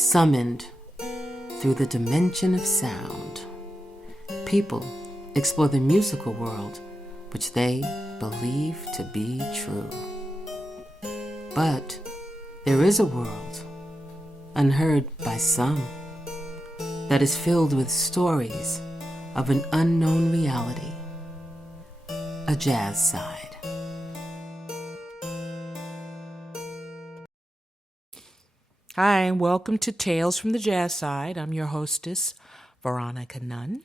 Summoned through the dimension of sound, people explore the musical world which they believe to be true. But there is a world, unheard by some, that is filled with stories of an unknown reality, a jazz side. Hi, welcome to Tales from the Jazz Side. I'm your hostess, Veronica Nunn.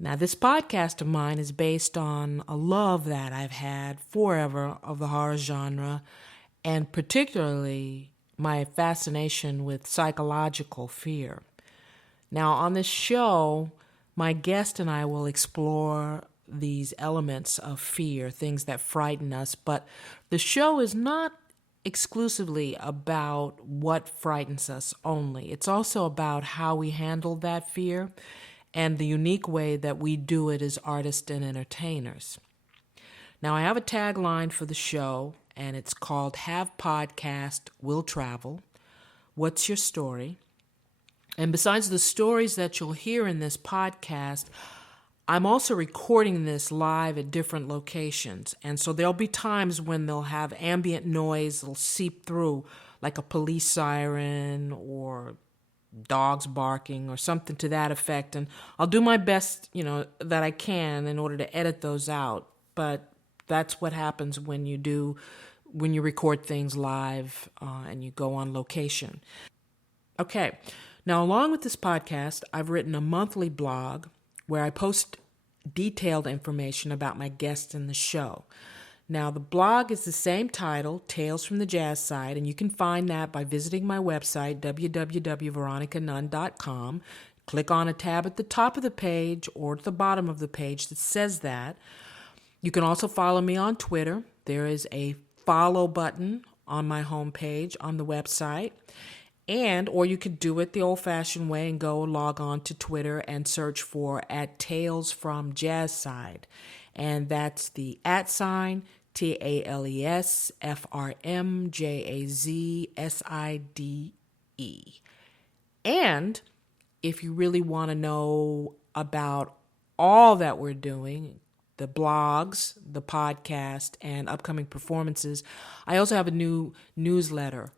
Now, this podcast of mine is based on a love that I've had forever of the horror genre, and particularly my fascination with psychological fear. Now, on this show, my guest and I will explore these elements of fear, things that frighten us, but the show is not exclusively about what frightens us only. It's also about how we handle that fear and the unique way that we do it as artists and entertainers. Now, I have a tagline for the show, and it's called Have Podcast, Will Travel. What's your story? And besides the stories that you'll hear in this podcast, I'm also recording this live at different locations. And so there'll be times when they'll have ambient noise that'll seep through, like a police siren or dogs barking or something to that effect. And I'll do my best, that I can in order to edit those out. But that's what happens when you record things live and you go on location. Okay. Now, along with this podcast, I've written a monthly blog where I post detailed information about my guests in the show. Now, the blog is the same title, Tales from the Jazz Side, and you can find that by visiting my website, www.veronicanunn.com. Click on a tab at the top of the page or at the bottom of the page that says that. You can also follow me on Twitter. There is a follow button on my homepage on the website. Or you could do it the old-fashioned way and go log on to Twitter and search for @Tales from Jazz Side. And that's the @sign, TALESFRMJAZSIDE. And if you really want to know about all that we're doing, the blogs, the podcast, and upcoming performances, I also have a new newsletter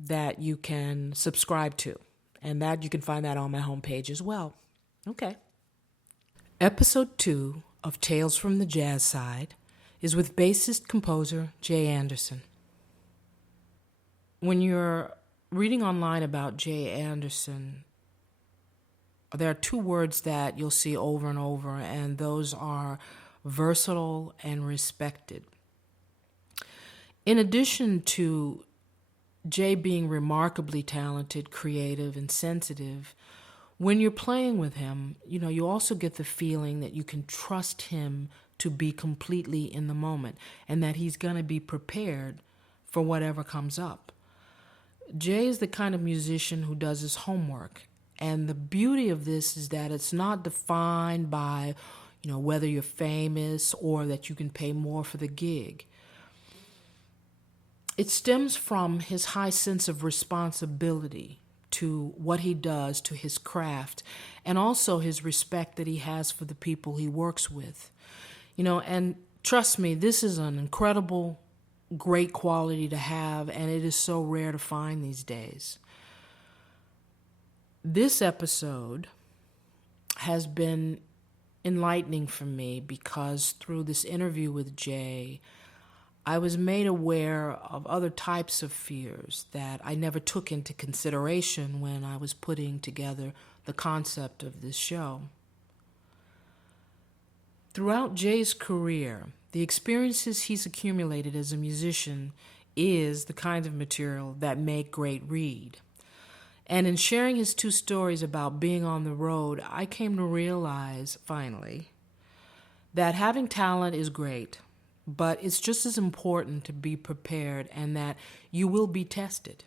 that you can subscribe to. And that you can find that on my homepage as well. Okay. Episode 2 of Tales from the Jazz Side is with bassist-composer Jay Anderson. When you're reading online about Jay Anderson, there are two words that you'll see over and over, and those are versatile and respected. In addition to Jay being remarkably talented, creative, and sensitive, when you're playing with him, you also get the feeling that you can trust him to be completely in the moment and that he's going to be prepared for whatever comes up. Jay is the kind of musician who does his homework, and the beauty of this is that it's not defined by, whether you're famous or that you can pay more for the gig. It stems from his high sense of responsibility to what he does, to his craft, and also his respect that he has for the people he works with. And trust me, this is an incredible, great quality to have, and it is so rare to find these days. This episode has been enlightening for me because through this interview with Jay, I was made aware of other types of fears that I never took into consideration when I was putting together the concept of this show. Throughout Jay's career, the experiences he's accumulated as a musician is the kind of material that make great read. And in sharing his two stories about being on the road, I came to realize, finally, that having talent is great, but it's just as important to be prepared and that you will be tested.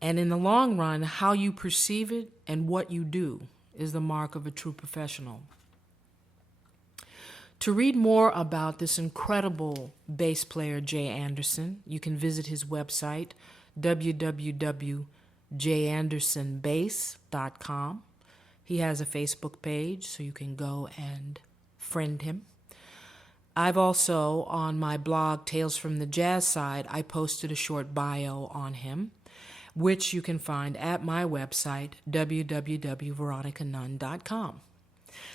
And in the long run, how you perceive it and what you do is the mark of a true professional. To read more about this incredible bass player, Jay Anderson, you can visit his website, www.jandersonbass.com. He has a Facebook page, so you can go and friend him. I've also, on my blog, Tales from the Jazz Side, I posted a short bio on him, which you can find at my website, www.veronicanunn.com.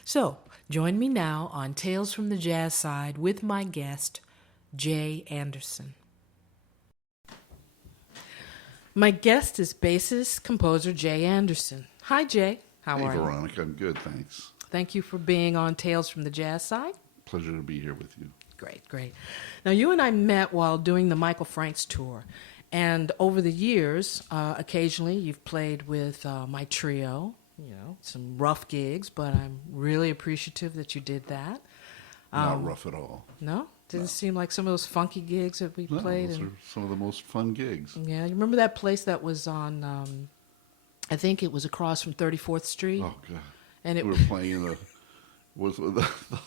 So, join me now on Tales from the Jazz Side with my guest, Jay Anderson. My guest is bassist, composer Jay Anderson. Hi, Jay. How are you? Hey, Veronica. I'm good, thanks. Thank you for being on Tales from the Jazz Side. Pleasure to be here with you. Great, great. Now, you and I met while doing the Michael Franks tour. And over the years, occasionally you've played with my trio, some rough gigs, but I'm really appreciative that you did that. Not rough at all. No? Didn't seem like some of those funky gigs that we played. Those are some of the most fun gigs. Yeah, you remember that place that was on, I think it was across from 34th Street? Oh, God. And we were playing in the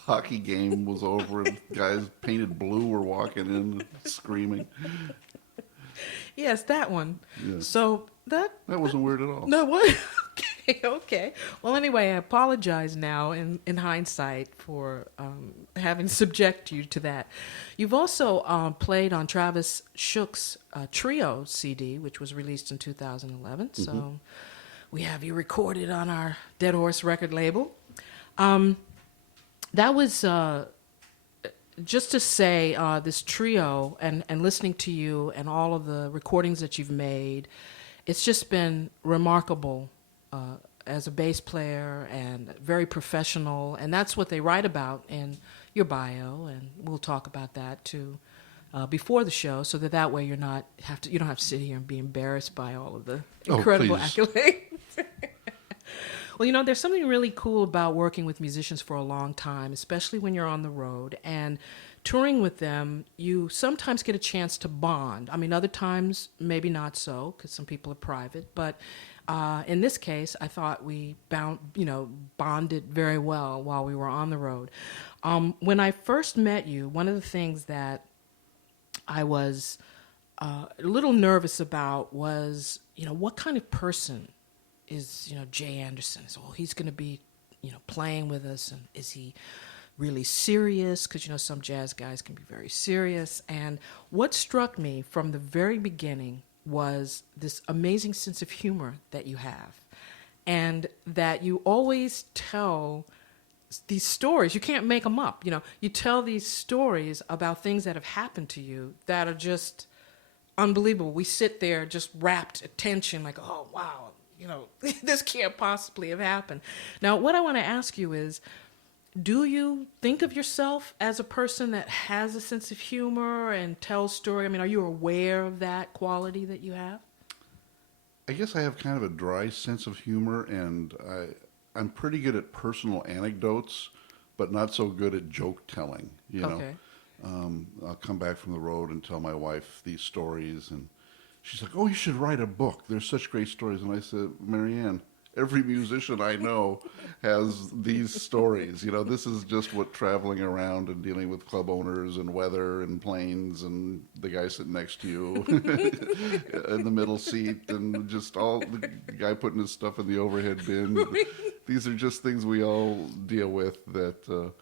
hockey game was over and guys painted blue were walking in screaming. Yes, that one. Yeah. So that wasn't weird at all. No, what? Okay. Well, anyway, I apologize now in hindsight for having subject you to that. You've also played on Travis Shook's Trio CD, which was released in 2011. Mm-hmm. So we have you recorded on our Dead Horse record label. That was just to say this trio and listening to you and all of the recordings that you've made, it's just been remarkable as a bass player and very professional. And that's what they write about in your bio. And we'll talk about that too before the show, so that way you don't have to sit here and be embarrassed by all of the incredible accolades. Well, there's something really cool about working with musicians for a long time, especially when you're on the road. And touring with them, you sometimes get a chance to bond. I mean, other times, maybe not so, because some people are private. But in this case, I thought we bonded very well while we were on the road. When I first met you, one of the things that I was a little nervous about was, what kind of person is Jay Anderson? So he's going to be playing with us, and is he really serious? Because some jazz guys can be very serious. And what struck me from the very beginning was this amazing sense of humor that you have, and that you always tell these stories. You can't make them up. You tell these stories about things that have happened to you that are just unbelievable. We sit there just rapt attention, like, oh wow, this can't possibly have happened. Now, what I want to ask you is, do you think of yourself as a person that has a sense of humor and tells story? I mean, are you aware of that quality that you have? I guess I have kind of a dry sense of humor, and I'm pretty good at personal anecdotes, but not so good at joke telling, Okay. I'll come back from the road and tell my wife these stories, and she's like, oh, you should write a book. There's such great stories. And I said, Marianne, every musician I know has these stories. This is just what traveling around and dealing with club owners and weather and planes and the guy sitting next to you in the middle seat and just all the guy putting his stuff in the overhead bin. These are just things we all deal with that,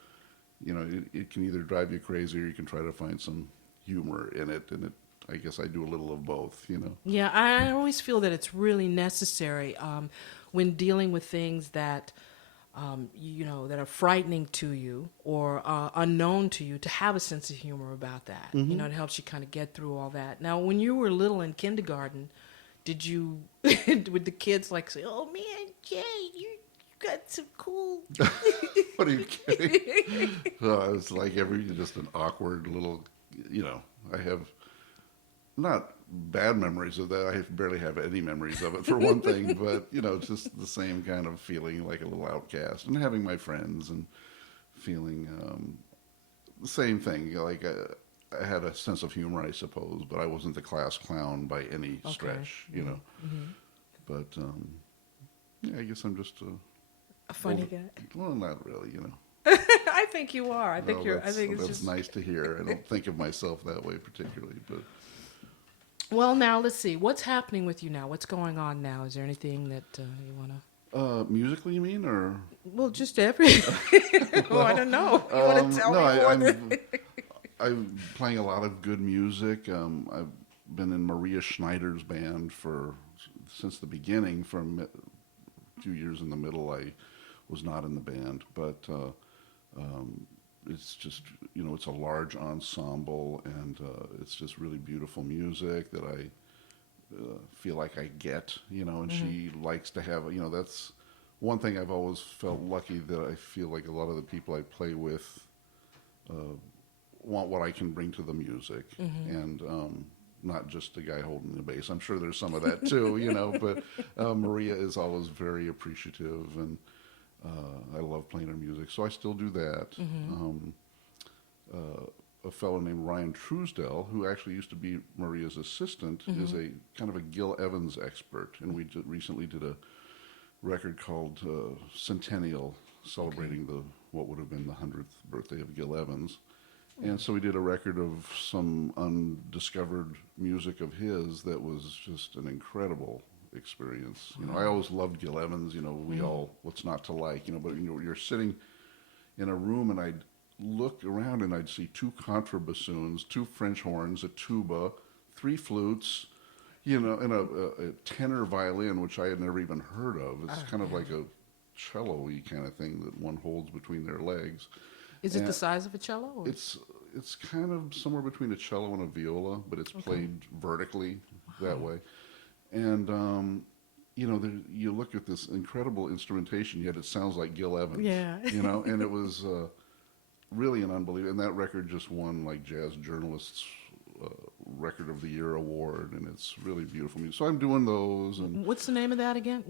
it can either drive you crazy or you can try to find some humor in it. And I guess I do a little of both, Yeah, I always feel that it's really necessary when dealing with things that, that are frightening to you or unknown to you, to have a sense of humor about that. Mm-hmm. It helps you kind of get through all that. Now, when you were little in kindergarten, would the kids say, oh man, Jay, you got some cool... What are you kidding? I was like just an awkward little, I have... not bad memories of that. I barely have any memories of it, for one thing, but, just the same kind of feeling like a little outcast, and having my friends and feeling the same thing. I had a sense of humor, I suppose, but I wasn't the class clown by any stretch, Mm-hmm. But, I guess I'm just a funny guy. Well, not really, I think you are. I think it's that's just nice to hear. I don't think of myself that way particularly, but... Well, now let's see. What's happening with you now? What's going on now? Is there anything that you want to? Musically, you mean, or? Well, just every. Oh, I don't know. You want to tell No, me more I'm playing a lot of good music. I've been in Maria Schneider's band since the beginning. For a few years in the middle, I was not in the band, but it's just, it's a large ensemble, and it's just really beautiful music that I feel like I get, and she likes to have, that's one thing I've always felt lucky, that I feel like a lot of the people I play with want what I can bring to the music, and not just the guy holding the bass. I'm sure there's some of that too, but Maria is always very appreciative, and I love playing her music, so I still do that. A fellow named Ryan Truesdell, who actually used to be Maria's assistant, is a kind of a Gil Evans expert, and we recently did a record called Centennial, celebrating what would have been the 100th birthday of Gil Evans. And so we did a record of some undiscovered music of his that was just an incredible experience. I always loved Gil Evans, what's not to like, but you're sitting in a room, and I'd look around and I'd see 2 contrabassoons, 2 French horns, a tuba, 3 flutes, and a tenor violin, which I had never even heard of. It's kind of like a cello-y kind of thing that one holds between their legs. Is it the size of a cello? Or? It's kind of somewhere between a cello and a viola, but it's played vertically that way. And you look at this incredible instrumentation, yet it sounds like Gil Evans. Yeah. And it was really an unbelievable. And that record just won like Jazz Journalist's Record of the Year award, and it's really beautiful music. So I'm doing those. And what's the name of that again?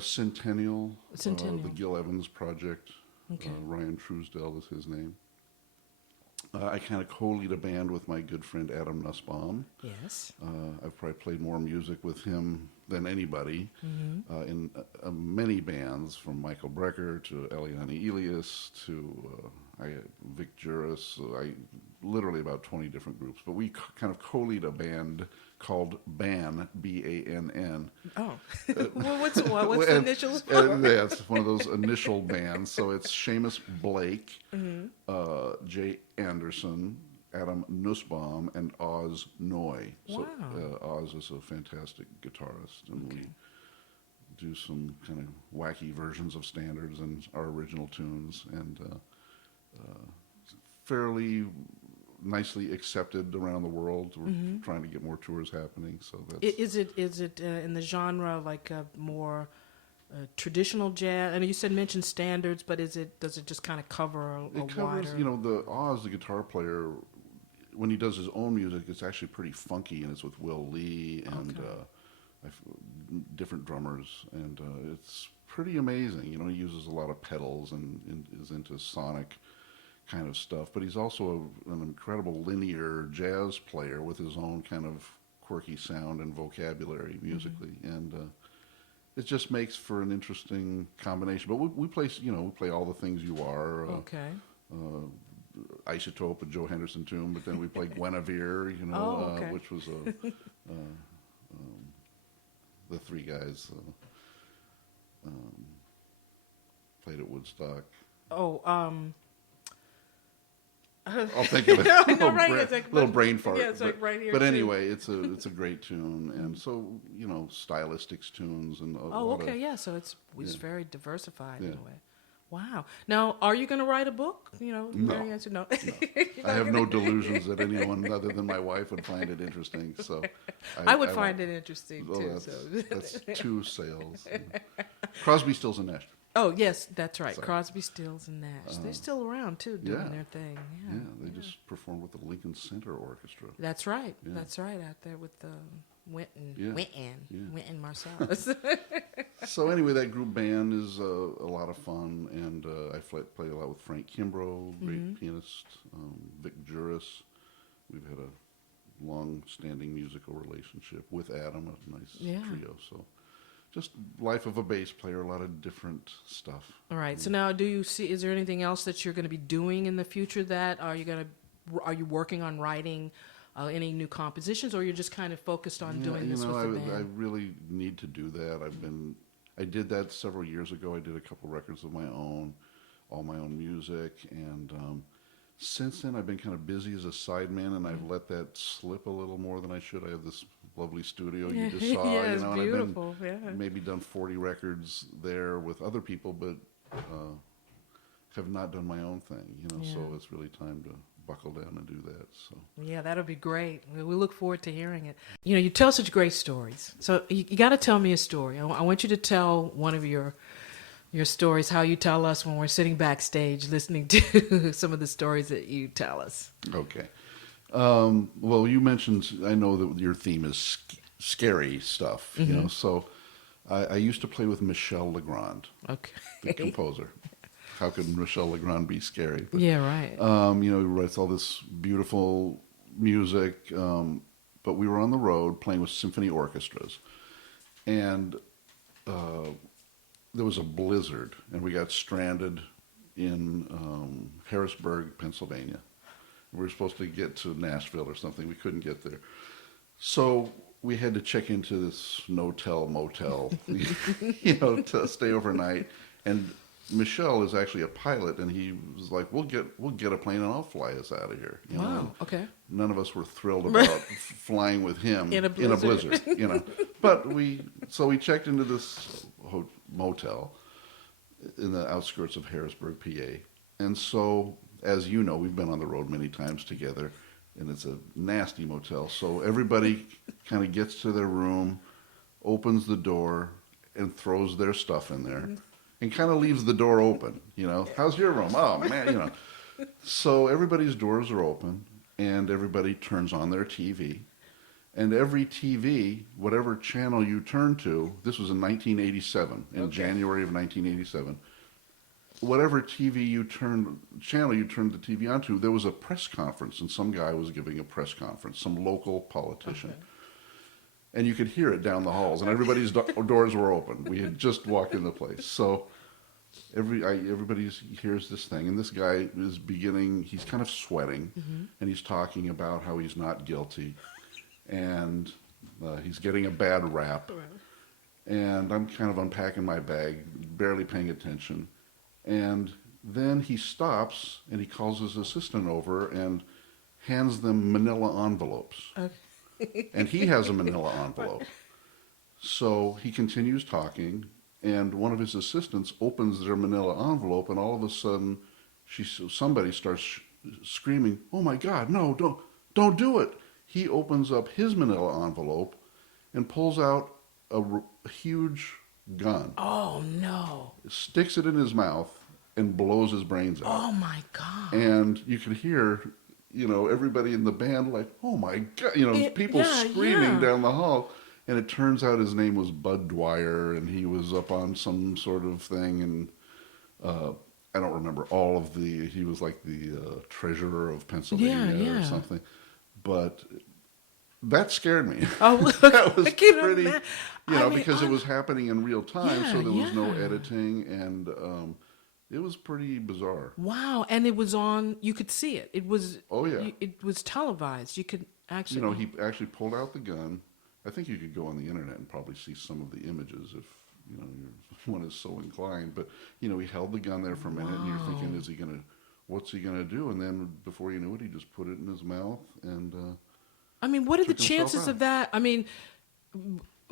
Centennial? Centennial. The Gil Evans Project. Okay. Ryan Truesdell is his name. I kind of co-lead a band with my good friend Adam Nussbaum. Yes. I've probably played more music with him than anybody in many bands, from Michael Brecker to Eliane Elias to Vic Juris. Literally about 20 different groups. But we kind of co-lead a band called BANN, B-A-N-N. Oh. Well, what's the initials? Yeah, it's one of those initial bands. So it's Seamus Blake, Jay Anderson, Adam Nussbaum, and Oz Noy. So Oz is a fantastic guitarist, and we do some kind of wacky versions of standards and our original tunes, and fairly nicely accepted around the world. We're trying to get more tours happening. So that's is it in the genre like a more traditional jazz? I know you mentioned standards, but does it just kind of cover it covers, wider? The Oz, the guitar player, when he does his own music, it's actually pretty funky, and it's with Will Lee and different drummers, and it's pretty amazing. He uses a lot of pedals and is into sonic kind of stuff, but he's also an incredible linear jazz player with his own kind of quirky sound and vocabulary musically, and it just makes for an interesting combination. But we play, we play All the Things You Are, Isotope, a Joe Henderson tune, but then we play Guinevere, which was the 3 guys played at Woodstock. I'll think of it. Little brain fart. Yeah, it's like right here. But anyway, it's a great tune, and so stylistics tunes and so it's very diversified in a way. Wow. Now, are you going to write a book? Mary answered no. I have no delusions that anyone other than my wife would find it interesting. So I would find it interesting too. That's 2 sales. Crosby, Stills, and Nash. Oh, yes, that's right. Sorry. Crosby, Stills, and Nash. They're still around, too, doing their thing. Yeah, they just performed with the Lincoln Center Orchestra. That's right. Yeah. That's right, out there with Wynton Marsalis. So anyway, that group band is a lot of fun, and I play a lot with Frank Kimbrough, great pianist, Vic Juris. We've had a long-standing musical relationship with Adam, a nice trio, so... Just life of a bass player, a lot of different stuff. All right. So now, is there anything else that you're going to be doing in the future? Are you working on writing any new compositions, or you're just kind of focused on Yeah, doing you this know, with the I band? really need to do that. I did that several years ago. I did a couple records of my own, all my own music, and since then I've been kind of busy as a sideman, and I've let that slip a little more than I should. I have this lovely studio you Yeah, just saw, yeah, you it's know, and I've been beautiful. Yeah. maybe done 40 records there with other people, but have not done my own thing, you know. Yeah. So it's really time to buckle down and do that. So. Yeah, that'll be great. We look forward to hearing it. You know, you tell such great stories. So you got to tell me a story. I want you to tell one of your stories, how you tell us when we're sitting backstage listening to some of the stories that you tell us. Okay. Well, you mentioned, I know that your theme is scary stuff, you know, so I used to play with Michel Legrand, the Okay. composer. How could Michel Legrand be scary? But, Yeah, right. you know, he writes all this beautiful music, but we were on the road playing with symphony orchestras, and there was a blizzard, and we got stranded in Harrisburg, Pennsylvania. We were supposed to get to Nashville or something. We couldn't get there. So we had to check into this no-tell motel, you know, to stay overnight. And Michel is actually a pilot, and he was like, "We'll get a plane, and I'll fly us out of here." You know? Wow. Okay. None of us were thrilled about flying with him In a blizzard. you know. But we checked into this motel in the outskirts of Harrisburg, PA, and so, as you know, we've been on the road many times together, and it's a nasty motel. So everybody kind of gets to their room, opens the door, and throws their stuff in there, and kind of leaves the door open. You know, how's your room? Oh man, you know. So everybody's doors are open, and everybody turns on their TV. And every TV, whatever channel you turn to, this was in 1987, in January of 1987, whatever channel you turned the TV onto, there was a press conference, and some guy was giving a press conference, some local politician. Okay. And you could hear it down the halls, and everybody's doors were open. We had just walked in the place. So everybody hears this thing, and this guy is he's kind of sweating, and he's talking about how he's not guilty, and he's getting a bad rap. And I'm kind of unpacking my bag, barely paying attention. And then he stops, and he calls his assistant over and hands them manila envelopes. Okay. And he has a manila envelope. So he continues talking, and one of his assistants opens their manila envelope, and all of a sudden, somebody starts screaming, "Oh my God, no, don't do it!" He opens up his manila envelope and pulls out a huge gun, Oh no. sticks it in his mouth, and blows his brains out. Oh my God. And you could hear, you know, everybody in the band like, "Oh my God," you know, people screaming down the hall. And it turns out his name was Bud Dwyer, and he was up on some sort of thing, and I don't remember all of he was like the treasurer of Pennsylvania or something. But that scared me. Oh, That was I can pretty, imagine. you know, I mean, because it was happening in real time, so there was no yeah. editing, and it was pretty bizarre. Wow, and it was on. You could see it. It was. Oh yeah. It was televised. You could actually. You know, he actually pulled out the gun. I think you could go on the internet and probably see some of the images if, you know, one is so inclined. But, you know, he held the gun there for a minute, and you're thinking, what's he gonna do? And then before you knew it, he just put it in his mouth and. I mean, what are the took himself chances out. of that? I mean,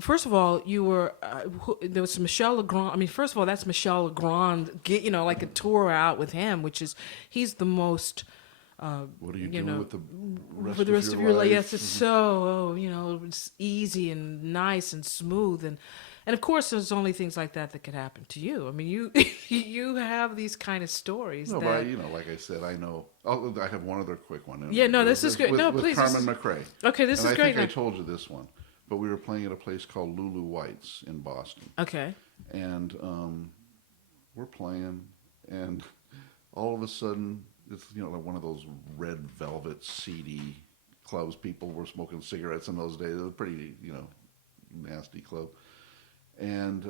first of all, you were there was Michel Legrand. I mean, first of all, that's Michel Legrand. You know, like a tour out with him, which is he's the most. What are you doing with the rest, for the rest of your life? Yes, it's Mhm. so you know, it's easy and nice and smooth, and of course, there's only things like that could happen to you. I mean, you you have these kind of stories. No, that, but you know, like I said, I know. I have one other quick one. Yeah, no, this is great. With, No, with please. Carmen McRae. Okay, this and is great. I think I told you this one, but we were playing at a place called Lulu White's in Boston. Okay. And we're playing, and all of a sudden, it's, you know, like one of those red velvet seedy clubs. People were smoking cigarettes in those days. It was pretty, you know, nasty club. And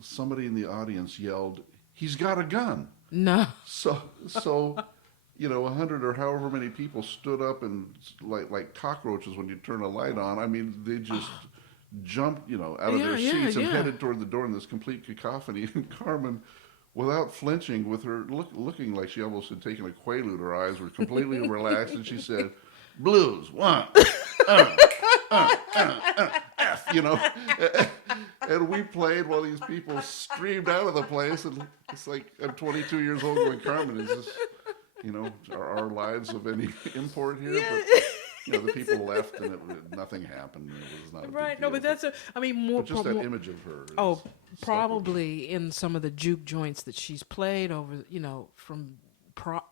somebody in the audience yelled, "He's got a gun!" No. So 100 or however many people stood up and like cockroaches when you turn a light on. I mean, they just jumped, out of Yeah, their yeah, seats and yeah. headed toward the door in this complete cacophony. And Carmen, without flinching, with her looking like she almost had taken a Quaalude, her eyes were completely relaxed, and she said, "Blues, one, uh, F," And we played while these people streamed out of the place, and it's like I'm 22 years old going, Carmen, is this, are our lives of any import here? Yeah. But the people left, and nothing happened. And it was not a big Right. No, deal. but that's I mean, more. But just that image of her. Oh, Stuck with me. probably in some of the juke joints that she's played over, from,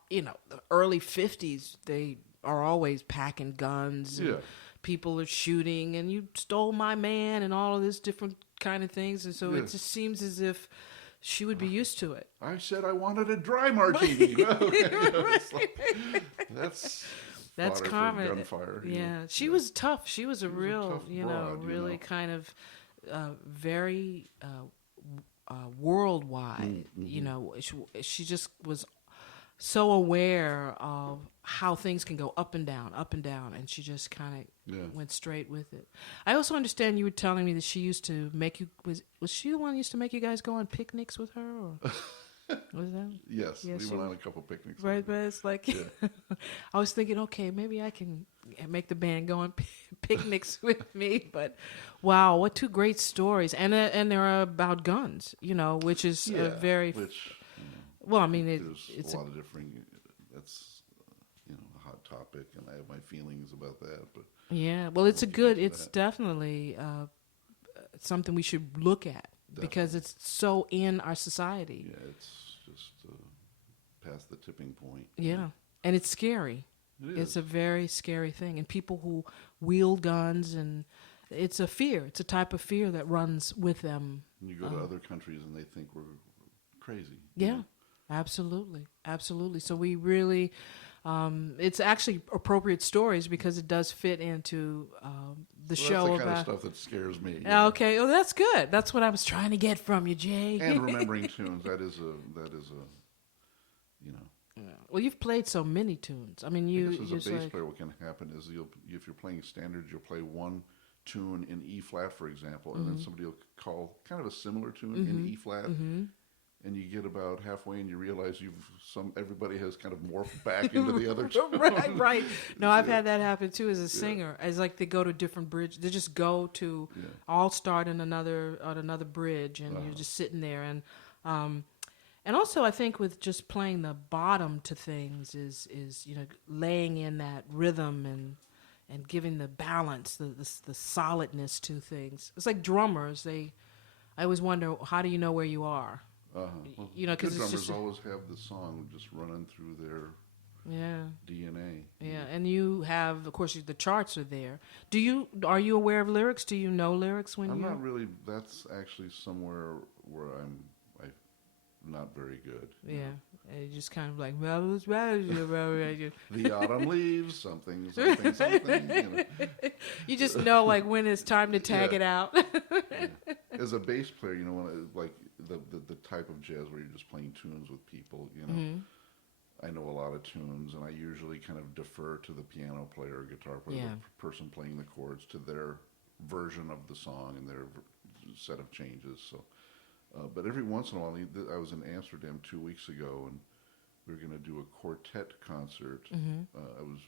the early 50s, they are always packing guns and Yeah. people are shooting and you stole my man and all of this different kind of things. And so Yeah. it just seems as if she would be used to it. I said I wanted a dry martini. It's like, that's That's fodder for common. gunfire. Yeah, she was tough. She was a real, tough broad, really kind of very worldwide. She just was so aware of how things can go up and down, and she just kind of went straight with it. I also understand you were telling me that she used to make you was she the one who used to make you guys go on picnics with her, or was that? Yes, Yeah, we she went on was- a couple picnics. Right, but it's like I was thinking, okay, maybe I can make the band go on picnics with me. But wow, what two great stories, and they're about guns, which is a very which well. I mean, there's it's a lot of differing. That's a hot topic, and I have my feelings about that. But yeah. Well, it's a won't get good. into It's that. definitely something we should look at because it's so in our society. Yeah, it's just past the tipping point. Yeah, and it's scary. It It's is. a very scary thing, and people who wield guns, and it's a fear. It's a type of fear that runs with them. And you go to other countries, and they think we're crazy. Yeah, absolutely, absolutely. So we really, it's actually appropriate stories because it does fit into the So show that's the kind about. of stuff that scares me. Okay, well that's good. That's what I was trying to get from you, Jay. And remembering tunes. That is a. Yeah. Well, you've played so many tunes. I mean, I guess you as a bass like, player, what can happen is if you're playing standards, you'll play one tune in E flat, for example, and then somebody will call kind of a similar tune in E flat, and you get about halfway and you realize everybody has kind of morphed back into the other tune. right. No, I've had that happen too as a singer. It's like they go to different bridge. They just go to all start on another bridge, and you're just sitting there. And also, I think with just playing the bottom to things is laying in that rhythm and giving the balance, the solidness to things. It's like drummers. I always wonder, how do you know where you are? Well, Because good it's drummers just always have the song just running through their DNA. yeah. And you have, of course, the charts are there. Are you aware of lyrics? Do you know lyrics when I'm you? not really. That's actually somewhere where I'm not very good. Yeah, and you just kind of like you The autumn leaves, something. just know like when it's time to tag Yeah. it out. As a bass player, like the type of jazz where you're just playing tunes with people, I know a lot of tunes, and I usually kind of defer to the piano player or guitar player, the person playing the chords, to their version of the song and their set of changes. So, but every once in a while, I was in Amsterdam 2 weeks ago, and we were going to do a quartet concert. I was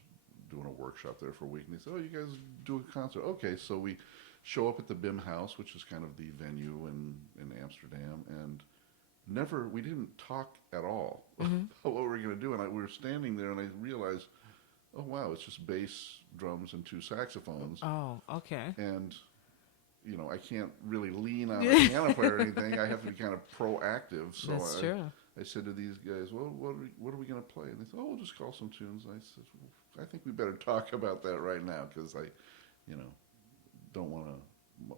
doing a workshop there for a week, and they said, "Oh, you guys do a concert?" Okay, so we show up at the BIM House, which is kind of the venue in Amsterdam, and we didn't talk at all about what we were going to do. And we were standing there, and I realized, oh wow, it's just bass, drums, and 2 saxophones. Oh, okay. And I can't really lean on a piano player or anything. I have to be kind of proactive. So That's true. I said to these guys, well, what are we going to play? And they said, oh, we'll just call some tunes. And I said, well, I think we better talk about that right now, because I, don't want to.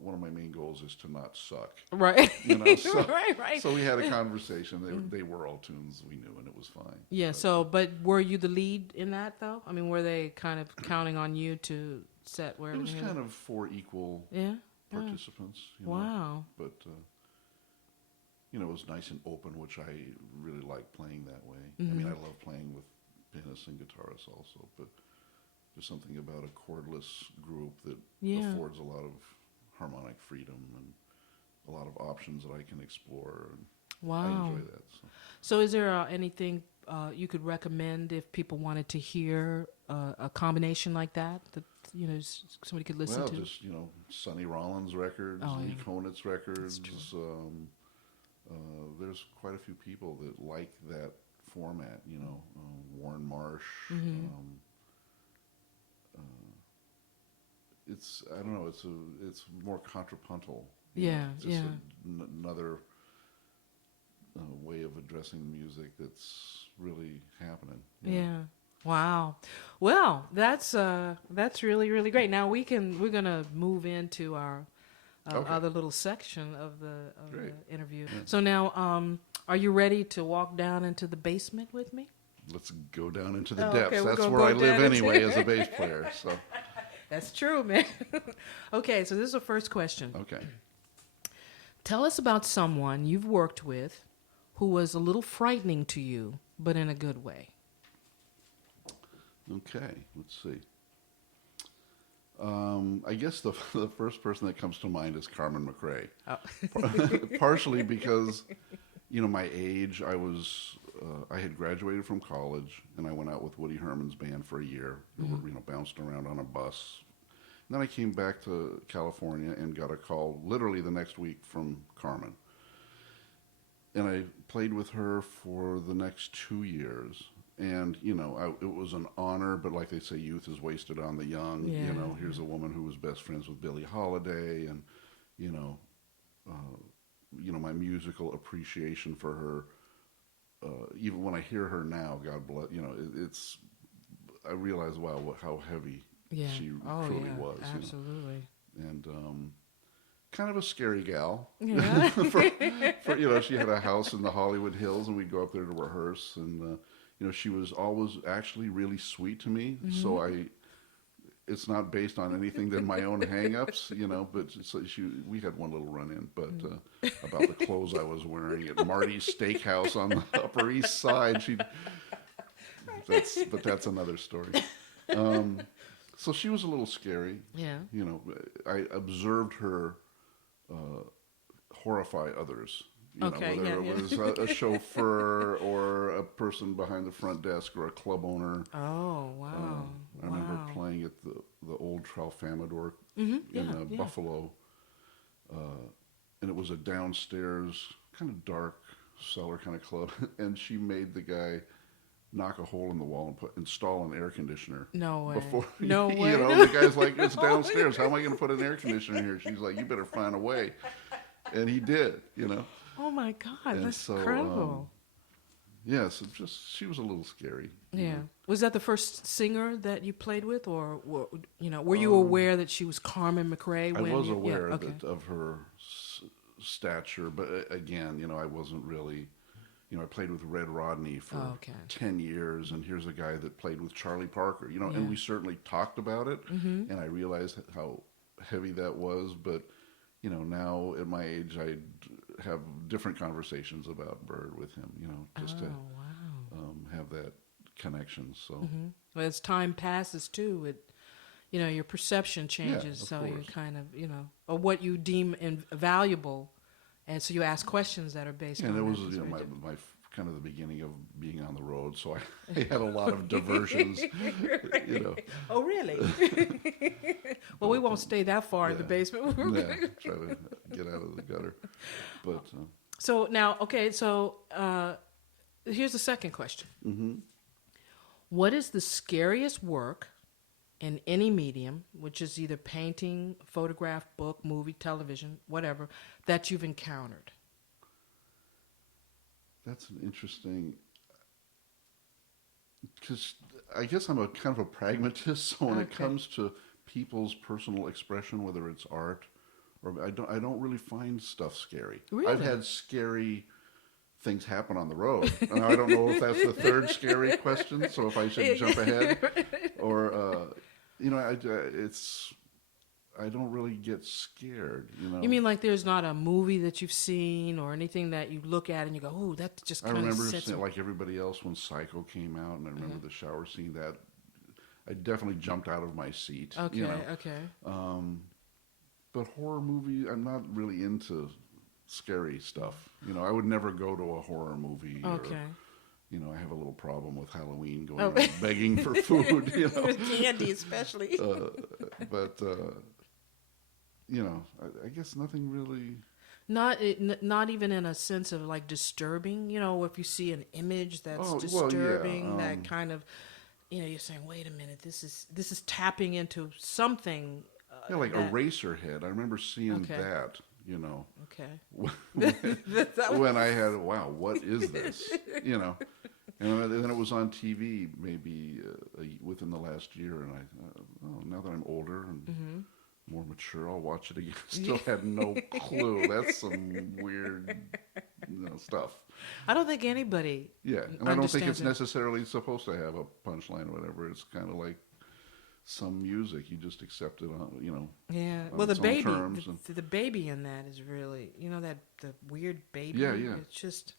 One of my main goals is to not suck. Right. So, right. So we had a conversation. They were all tunes we knew, and it was fine. Yeah. But were you the lead in that though? I mean, were they kind of counting on you to set where It was everything kind of 4 equal participants. Wow. But it was nice and open, which I really like playing that way. I mean, I love playing with pianist and guitarist also, but there's something about a cordless group that Yeah. affords a lot of harmonic freedom and a lot of options that I can explore, and I Wow. enjoy that. So. So, is there anything you could recommend if people wanted to hear a combination like that somebody could listen Well, to? just Sonny Rollins records, Oh, Lee yeah. Konitz records. True. There's quite a few people that like that format. Warren Marsh. Mm-hmm. It's I don't know. It's more contrapuntal. Yeah, It's just yeah. another way of addressing music that's really happening. Yeah. Wow. Well, that's really really great. Now we're gonna move into our Okay. other little section of the Great. interview. Yeah. So now, are you ready to walk down into the basement with me? Let's go down into the Oh, depths. okay, we're That's gonna where go I live down into- anyway as a bass player. So That's true, man. Okay, so this is the first question. okay. Tell us about someone you've worked with who was a little frightening to you, but in a good way. Okay, let's see. I guess the first person that comes to mind is Carmen McRae. Oh. Partially because, my age. I had graduated from college, and I went out with Woody Herman's band for a year. Mm-hmm. We were, bounced around on a bus. And then I came back to California and got a call literally the next week from Carmen. And I played with her for the next 2 years. And, it was an honor, but like they say, youth is wasted on the young. Yeah. Here's a woman who was best friends with Billie Holiday, and, my musical appreciation for her. Even when I hear her now, God bless, I realize, wow, how heavy Yeah. she Oh, truly yeah. was. Absolutely. And kind of a scary gal. Yeah. for she had a house in the Hollywood Hills, and we'd go up there to rehearse. And she was always actually really sweet to me. Mm-hmm. So it's not based on anything than my own hang-ups, but we had one little run-in, but about the clothes I was wearing at Marty's Steakhouse on the Upper East Side. But that's another story. So she was a little scary. Yeah. I observed her horrify others. Okay, Whether yeah, it was a chauffeur or a person behind the front desk or a club owner. Oh, wow. I remember playing at the old Tralfamador Mm-hmm. in Yeah. Buffalo, and it was a downstairs kind of dark cellar kind of club, and she made the guy knock a hole in the wall and install an air conditioner. No way. Before No way. the guy's like, it's downstairs. How am I going to put an air conditioner here? She's like, you better find a way, and he did. Oh my God, And that's so, incredible. Yes, she was a little scary. Yeah. Was that the first singer that you played with, or were you aware that she was Carmen McRae? I was yeah, aware okay. of her stature, but again, I wasn't really. I played with Red Rodney for 10 years, and here's a guy that played with Charlie Parker. And we certainly talked about it, Mm-hmm. and I realized how heavy that was. But now at my age, I have different conversations about Bird with him. Just to wow. have that connection. So. Mm-hmm. Well, as time passes too, your perception changes. of So you course. kind of or what you deem valuable, and so you ask questions that are based on. And it was that. That's my, very different. my kind of the beginning of being on the road, so I had a lot of diversions. Oh, really? Well, we won't stay that far in the basement. Yeah, try to get out of the gutter. But So now, okay, so here's the second question. mm-hmm. What is the scariest work in any medium, which is either painting, photograph, book, movie, television, whatever, that you've encountered? That's an interesting. Because I guess I'm a kind of a pragmatist, so when it comes to people's personal expression, whether it's art or I don't really find stuff scary. Really? I've had scary things happen on the road, and I don't know if that's the third scary question. So if I should jump ahead, or I don't really get scared, you know. You mean like there's not a movie that you've seen or anything that you look at and you go, "Oh, that just I kind of remember sets." seeing, like everybody else, when Psycho came out, and I remember the shower scene. That I definitely jumped out of my seat. Okay, You know, okay, but horror movie, I'm not really into scary stuff. You know, I would never go to a horror movie. Or, okay. you know, I have a little problem with Halloween, going Oh. around begging for food. You know, With candy, especially. but you know, I guess nothing really. Not even in a sense of like disturbing. You know, if you see an image that's Oh, well, disturbing, yeah. that kind of, you know, you're saying, "Wait a minute, this is tapping into something." Yeah, like that, Eraserhead. I remember seeing Okay. that. You know, Okay. when I had, wow, what is this? You know, and then it was on TV maybe within the last year, and I thought, oh, now that I'm older and more mature, I'll watch it again. Still had no clue. That's some weird, you know, stuff. I don't think anybody. Yeah, and I don't think it's understands it. necessarily supposed to have a punchline or whatever. It's kind of like some music. You just accept it on, you know, Yeah. on Well, the its own baby, terms. the baby in that is really, you know, that the weird baby. Yeah, yeah. It's just.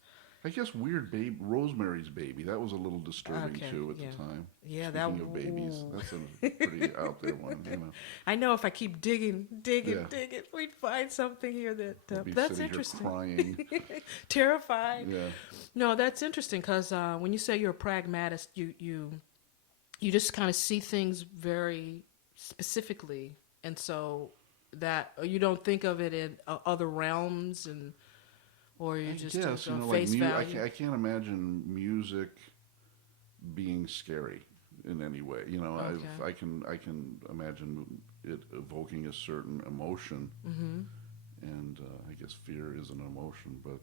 I guess Weird Baby, Rosemary's Baby, that was a little disturbing Okay, too at yeah. the time. Yeah, Speaking that. of babies, Ooh. that's a pretty out there one, you know. I know if I keep digging, Yeah. we'd find something here that We'll be that's sitting interesting. here crying. Terrified. Yeah. No, that's interesting because when you say you're a pragmatist, you just kind of see things very specifically, and so that you don't think of it in other realms, and or you I just guess, you on know, like face value. I can't imagine music being scary in any way. You know, Okay. I can imagine it evoking a certain emotion, and I guess fear is an emotion, but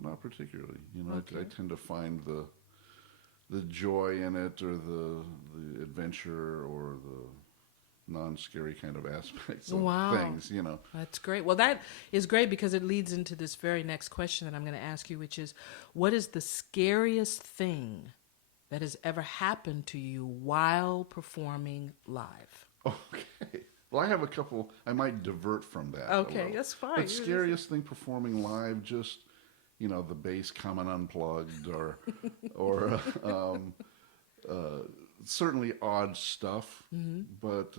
not particularly. You know, Okay. I tend to find the joy in it, or the adventure, or the non-scary kind of aspects of Wow. things. You know, That's great. Well, that is great because it leads into this very next question that I'm going to ask you, which is, what is the scariest thing that has ever happened to you while performing live? okay. Well, I have a couple. I might divert from that. a Okay, little. that's fine. But scariest thing performing live, just, you know, the bass coming unplugged, or certainly odd stuff. But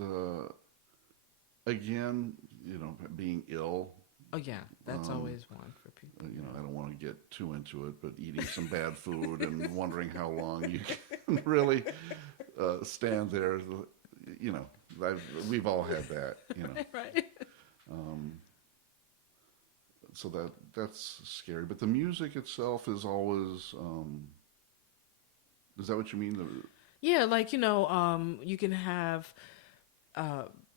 again, you know, being ill. Oh, yeah, that's always one for people. You know, I don't want to get too into it, but eating some bad food and wondering how long you can really stand there. You know, we've all had that. You know. Right. So that's scary, but the music itself is always. Is that what you mean? Yeah, like, you know, you can have,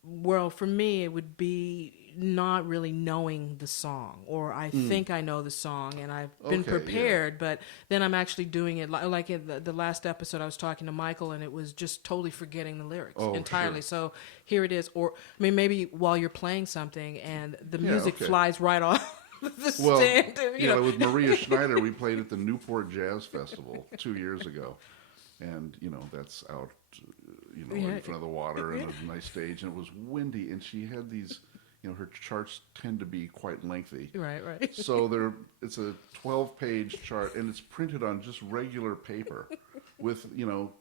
well, for me, it would be not really knowing the song, or I think I know the song and I've been Okay, prepared, but then I'm actually doing it like in the last episode I was talking to Michael and it was just totally forgetting the lyrics Oh, entirely. sure. So here it is. Or, I mean, maybe while you're playing something and the Yeah, music okay. flies right off the Well, stand. You yeah, know. with Maria Schneider, we played at the Newport Jazz Festival 2 years ago, and you know that's out, you know, Yeah. in front of the water and a nice stage, and it was windy, and she had these, you know, her charts tend to be quite lengthy. Right, right. So it's a 12-page chart, and it's printed on just regular paper, with, you know,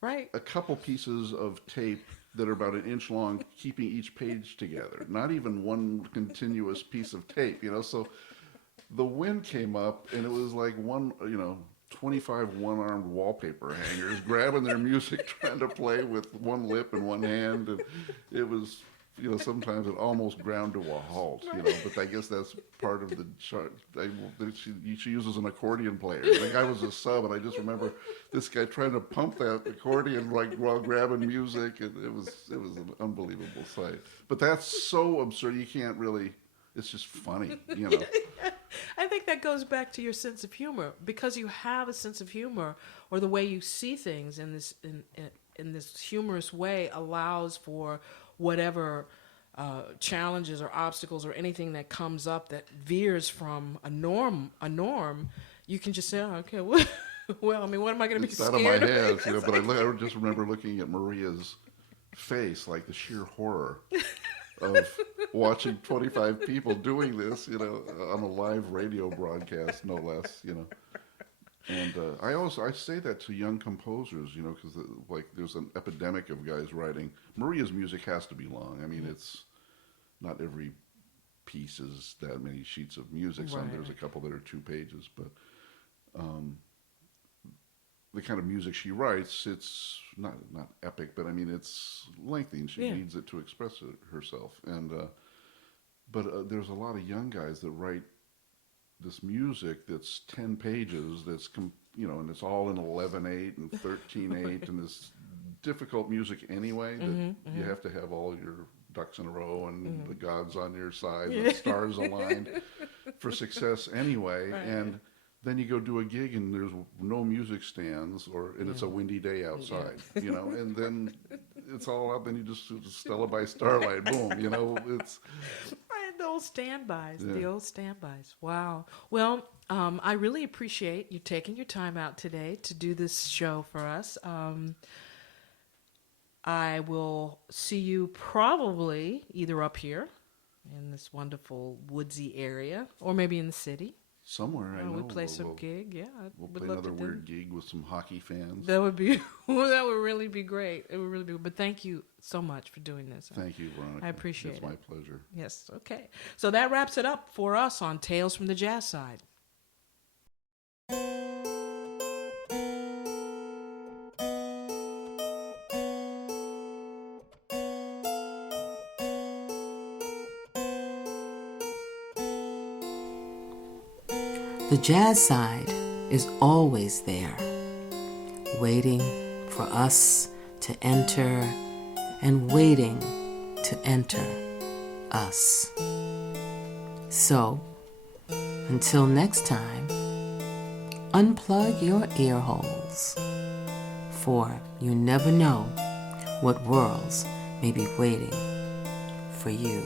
Right. a couple pieces of tape that are about an inch long, keeping each page together. Not even one continuous piece of tape, you know. So the wind came up, and it was like 25 one-armed wallpaper hangers grabbing their music, trying to play with one lip and one hand, and it was, you know, sometimes it almost ground to a halt, you know. But I guess that's part of the chart. She uses an accordion player. The guy was a sub, and I just remember this guy trying to pump that accordion like while grabbing music, and it was an unbelievable sight. But that's so absurd. You can't really. It's just funny, you know. I think that goes back to your sense of humor, because you have a sense of humor, or the way you see things in this humorous way allows for whatever challenges or obstacles or anything that comes up that veers from a norm. You can just say, oh, okay, well, I mean, what am I going to be It's out scared of my of? hands, you know. But I just remember looking at Maria's face, like the sheer horror of watching 25 people doing this, on a live radio broadcast, no less, And I say that to young composers, because like there's an epidemic of guys writing. Maria's music has to be long. I mean, it's not every piece is that many sheets of music. There's a couple that are 2 pages, but the kind of music she writes, it's not epic, but I mean it's lengthy, and she needs it to express herself. And but there's a lot of young guys that write this music that's 10 pages, and it's all in 11/8 and 13/8, and this difficult music anyway that you have to have all your ducks in a row and the gods on your side, the stars aligned for success anyway. Right. And then you go do a gig and there's no music stands, and it's a windy day outside, and then it's all up, and you just Stella by Starlight, boom, it's the old standbys. The old standbys. Wow. Well, I really appreciate you taking your time out today to do this show for us. I will see you probably either up here in this wonderful woodsy area, or maybe in the city. Somewhere, I know. We play some gig, yeah. We'll play another weird gig with some hockey fans. That would be, that would really be great. It would really be. But thank you so much for doing this. Thank you, Veronica. I appreciate it. It's my pleasure. Yes. Okay. So that wraps it up for us on Tales from the Jazz Side. The jazz side is always there, waiting for us to enter and waiting to enter us. So, until next time, unplug your ear holes, for you never know what worlds may be waiting for you.